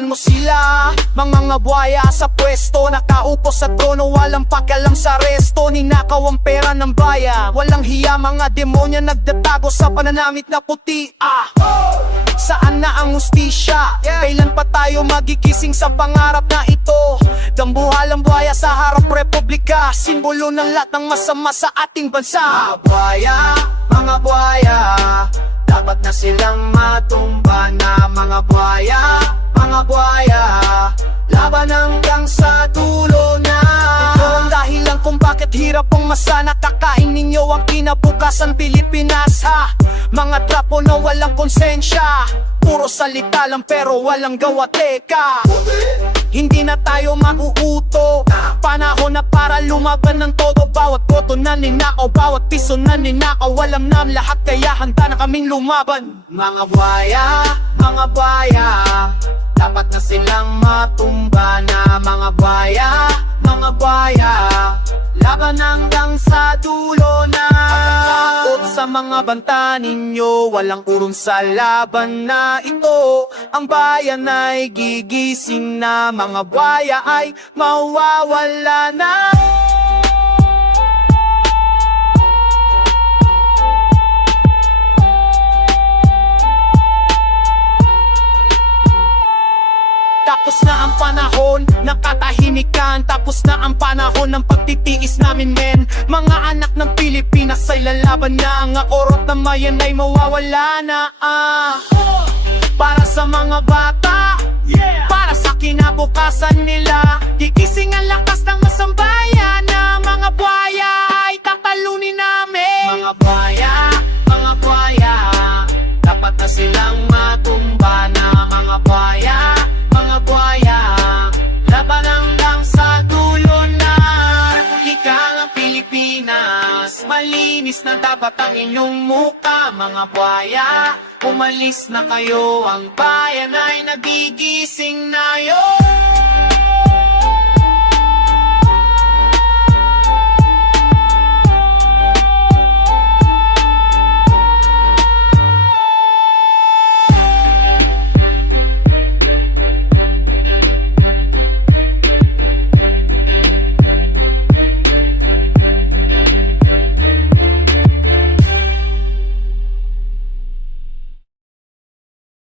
Tingnan mo sila, mga ngabwaya sa pwesto, nakaupo sa trono, walang pakialam sa resto. Ninakaw ang pera ng bayan, walang hiya, mga demonya nagdatago sa pananamit na puti. Saan na ang hustisya? Kailan pa tayo magigising sa pangarap na ito? Dambuhalang buhaya sa harap republika, simbolo ng lahat ng masama sa ating bansa. Mga buhaya, dapat na silang matumba na. Mga buhaya, laban hanggang sa dulo na. Ito ang dahilan kung bakit hirap ang masa. Nakakain ninyo ang kinabukasan Pilipinas, ha? Mga trapo na walang konsensya, puro salita lang pero walang gawa. Teka, hindi na tayo mauuto. Panahon na para lumaban ng todo. Bawat boto na ninakaw, bawat piso na ninakaw, alam na lahat kaya handa na kaming lumaban. Mga buhaya, dapat na silang matumba na. Mga buhaya, laban hanggang sa dulo na. Takot sa mga banta ninyo, walang urong sa laban na ito. Ang bayan ay gigising na, mga buhaya ay mawawala na. Tapos na ang panahon ng katahimikan, tapos na ang panahon ng pagtitiis namin, men. Mga anak ng Pilipinas ay lalaban na, ang korot na mayan ay mawawala na. Para sa mga bata, para sa kinabukasan nila, gigising ang lakas ng masambayan na. Mga buhaya ay tatalunin namin. Mga buhaya, dapat na silang matumba na. Mga buhaya, laban hanggang sa dulo na. Ika ng Pilipinas, malinis na dapat ang inyong muka. Mga buhaya, umalis na kayo, ang bayan ay nagigising na.